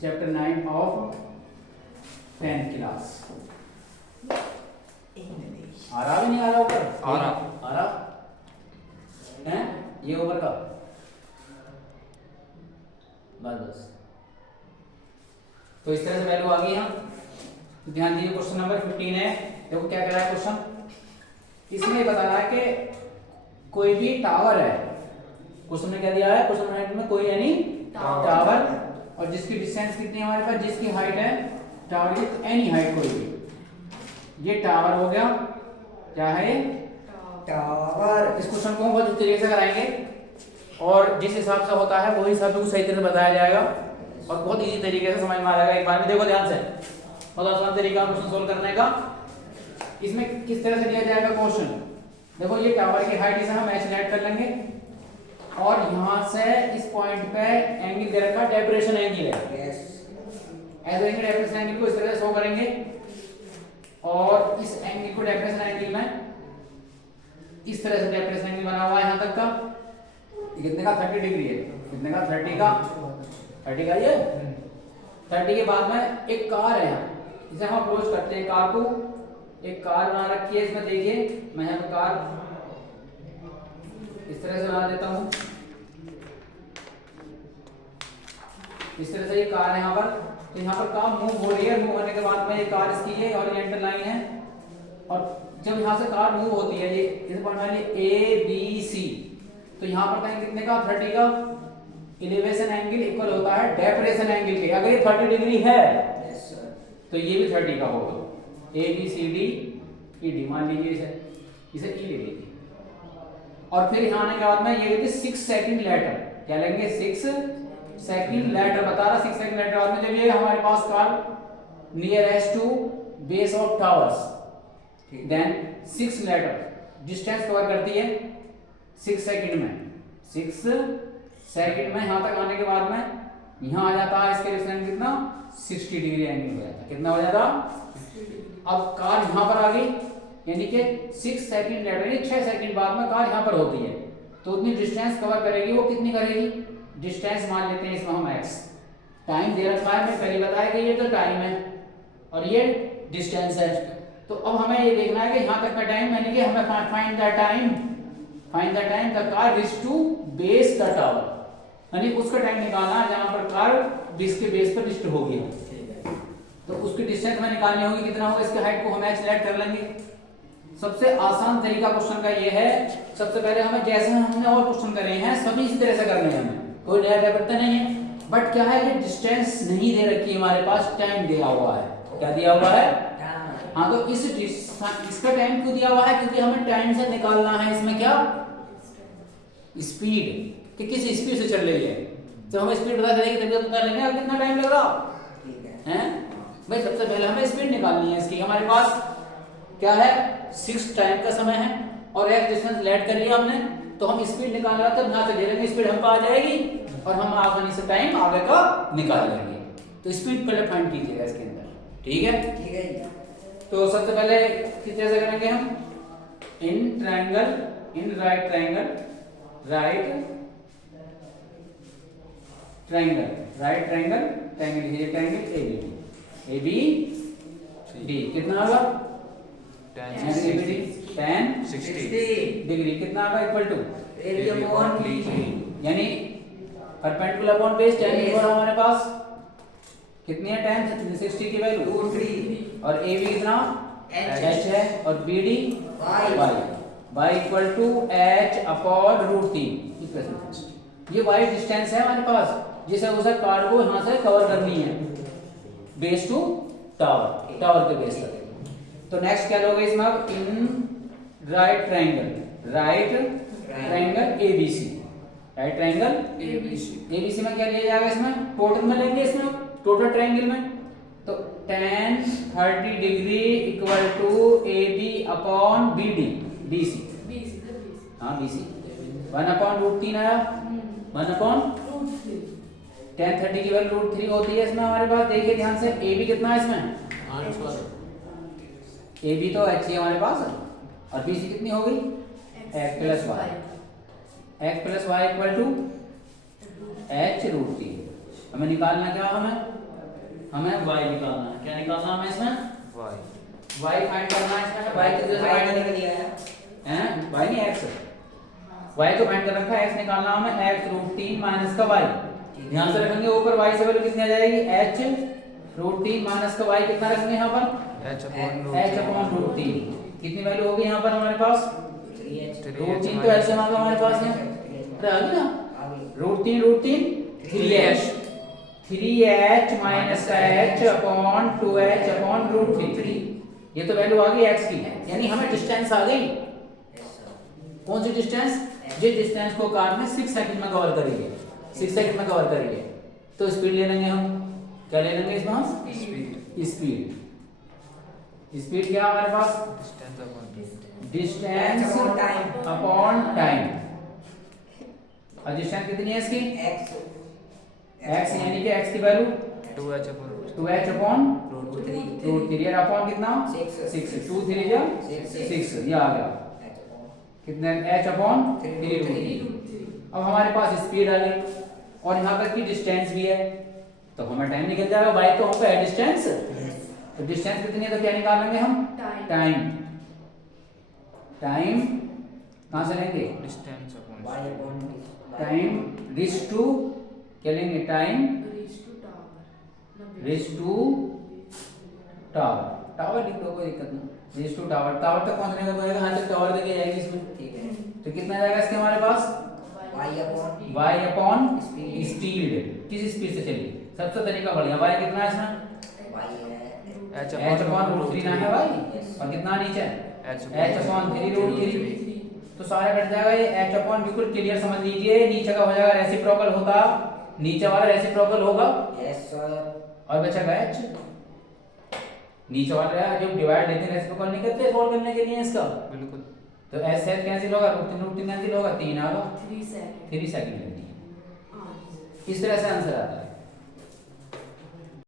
Chapter 9 of 10th class. आ रहा भी नहीं आ रहा ऊपर? आ रहा है ये ऊपर का बस। तो इस तरह से वैल्यू आ गई। हम ध्यान दीजिए, क्वेश्चन नंबर 15 है। देखो क्या कह रहा है क्वेश्चन। इसमें बता रहा है कि कोई भी टावर है। क्वेश्चन में क्या दिया है? क्वेश्चन में कोई यानी टावर और जिसकी डिस्टेंस कितनी है हमारे पास, जिसकी हाइट है टावर की एनी हाइट कोई भी। ये टावर हो गया। क्या है? टावर। इस क्वेश्चन को हम बहुत अच्छे तरीके से कराएंगे और जिस हिसाब से होता है वही हिसाब से सही तरह से बताया जाएगा और बहुत इजी तरीके से समझ में आ जाएगा। एक बार में देखो ध्यान से, बहुत आसान तरीका क्वेश्चन सोल्व करने का। इसमें किस तरह से दिया जाएगा क्वेश्चन। देखो ये टावर की हाइट इसे हम h नेट कर लेंगे और यहां से इस पॉइंट पे एंगल दे रखा डेप्रेशन एंगल है। ऐसे एंगल डेप्रेशन एंगल को इस तरह से शो करेंगे और इस एंगल को डेप्रेशन एंगल में इस तरह से डेप्रेशन एंगल बना हुआ है यहां तक का। ये कितने का? 30 डिग्री है। कितने का? 30 का। 30 का ये 30 के बाद में एक कार है, इसे हम अप्रोच करते हैं। कार को एक कार बना रखी है। इसमें देखिए मैं यहाँ कार इस तरह से बना देता हूँ। इस तरह से ये कार है यहाँ पर। तो यहाँ पर कार मूव हो रही है। मूव होने के बाद में ये कार इसकी है हॉरिजॉन्टल लाइन है और जब यहाँ से कार मूव होती है ये इस पॉइंट वाली ए बी सी, तो यहाँ पर कहेंगे कितने का? 30 का। एलिवेशन एंगल इक्वल होता है डेप्रेशन एंगल के। अगर ये 30 डिग्री है तो ये भी 30 का होगा। A B C D E D मान लीजिए, इसे ई ले लीजिए। और फिर यहाँ आने के बाद में ये लेते 6 सेकंड लेटर। क्या लेंगे? 6 सेकंड लेटर बता रहा। 6 सेकंड लेटर बाद में जब ये हमारे पास car nearest to base of towers, then 6 letter distance cover करती है 6 सेकंड में। 6 सेकंड में यहाँ तक आने के बाद में यहाँ आ जाता है इसके डिस्टेंस कितना? 60 डिग्री एंगल हो जाता है। कितना हो जाता? अब कार यहाँ पर आ गई यानी कि 6 सेकंड लेटर यानी 6 सेकंड बाद में कार यहाँ पर होती है तो उतनी डिस्टेंस कवर करेगी। वो कितनी करेगी? डिस्टेंस मान लेते हैं इसमें हम x। टाइम दे रखा है, मैं पहले बताया कि ये तो टाइम है और ये डिस्टेंस है। तो अब हमें ये देखना है कि यहाँ तक का टाइम यानी कि हमें find the time the car reach to base the tower, यानी उसका टाइम निकालना है जहाँ पर कार के बेस पर रिस्ट होगी। तो उसकी डिस्टेंस हमें निकालनी होगी। कितना होगा? इसकी हाइट को हम h लेट कर लेंगे। सबसे आसान तरीका क्वेश्चन का ये है, सबसे पहले हमें जैसे हमने और क्वेश्चन करे हैं सभी इसी तरह से करने हैं। हमें कोई नया डेवलपमेंट नहीं है, बट क्या है ये डिस्टेंस नहीं दे रखी है हमारे पास, टाइम दिया हुआ है। क्या दिया हुआ है? हाँ, तो इसका टाइम क्यों दिया हुआ है? क्योंकि हमें टाइम से निकालना है इसमें क्या? स्पीड, कि किस स्पीड से चल रही है। तो हमें स्पीड बता देंगे तभी तो बता लेंगे अब कितना टाइम लग रहा है। भाई सबसे पहले हमें स्पीड निकालनी है इसकी। हमारे पास क्या है? 6 टाइम का समय है और एक डिस्टेंस लेट कर लिया हमने, तो हम स्पीड निकाल रहा तब यहाँ से ले लेंगे। स्पीड हम आ जाएगी और हम आसानी से टाइम आगे का निकाल लेंगे। तो स्पीड पहले फाइंड कीजिएगा इसके अंदर। ठीक है? ठीक है। तो सबसे पहले किस तरह से करेंगे हम? In right triangle A B D कितना होगा? 10 60 डिग्री कितना होगा? इक्वल टू यानी परपेंडिकुलर अपॉन बेस tan होगा हमारे पास। कितनी है tan? 60 की वैल्यू √3 और ए बी कितना? h है और B D y equal to h upon √3। ये y डिस्टेंस है हमारे पास जिसे उसे कार को यहाँ से कवर करनी है बेस टू टावर के बेस तक। तो नेक्स्ट क्या लोगे इसमें? अब इन राइट ट्रायंगल एबीसी में क्या लिया जाएगा? इसमें टोटल में लेंगे, इसमें टोटल ट्रायंगल में। तो tan 30 degree equal to A B upon B D BC। हाँ BC 1 अपॉन √3 आया। 1 अपॉन tan 30 की वैल्यू √3 होती है इसमें हमारे पास। देखिए ध्यान से ए बी कितना है इसमें? ए बी तो h है हमारे पास और बी सी कितनी हो गई? x plus y equal to h √3। हमें निकालना क्या, हमें y निकालना है। क्या निकालना हमें इसमें, y फाइंड करना है इसमें। y किस तरह से फाइंड कर लिया है, y नहीं x, y को फाइंड कर रखा है, x निकालना हमें, x√3 माइनस का y। ध्यान से रखेंगे ऊपर y से वैल्यू कितनी आ जाएगी, h√3 माइनस का y कितना रखेंगे यहाँ पर, h/√3। कितनी वैल्यू होगी यहाँ पर हमारे पास, √3 तो ऐसे मांगा हमारे पास है, अरे आ गई ना, √3 3h माइनस का h/2h/√3। ये तो वैल्यू आ गई x की, यानी हमें डिस्टेंस आ गई। कौन सी डिस्टेंस, जिस डिस्टेंस को कार में 6 सेकंड में कवर करेगी, 6 सेकंड में कवर करेगी। तो स्पीड ले लेंगे हम, क्या ले लेंगे इसमें हम, स्पीड क्या हमारे पास, डिस्टेंस अपॉन टाइम। और डिस्टेंस कितनी है इसकी, x यानी कि x की वैल्यू 2h/√3 और अपॉन कितना 6, 2 3 या 6, ये आ गया कितने, h/√3। अब हमारे पास स्पीड आ गई और यहाँ तक की डिस्टेंस भी है, तो हमें टाइम निकल जाएगा। बाई तो हमको है डिस्टेंस, तो डिस्टेंस कितनी है, तो क्या निकालेंगे हम, टाइम कहाँ से लेंगे, टाइम रिच टू, क्या लेंगे, टाइम रिच टू टावर लिख दो, कोई दिक्कत नहीं, रिच टू टावर तक पहुंचने का बोलेगा, हाँ तक टावर तक जाएगी इसमें, ठीक है। तो कितना जाएगा इसके हमारे पास, y अपॉन स्पीड, किस स्पीड से चली, सबसे तरीका बढ़िया, y कितना है इसमें, h/√3 ना है y, और कितना नीचे h/3√3, तो सारे कट जाएगा ये h/, बिल्कुल क्लियर समझ लीजिए, नीचे का हो जाएगा रेसिप्रोकल होता, नीचे वाला रेसिप्रोकल होगा, यस सर, और बचेगा h, नीचे वाला जो डिवाइड लेते हैं रेसिप्रोकल नहीं करते सॉल्व करने के लिए इसका, बिल्कुल। तो s से कैंसिल होगा, √3 कैंसिल होगा, 3 आ गया, 3 सेकंड लगती है। इस तरह से आंसर आता है।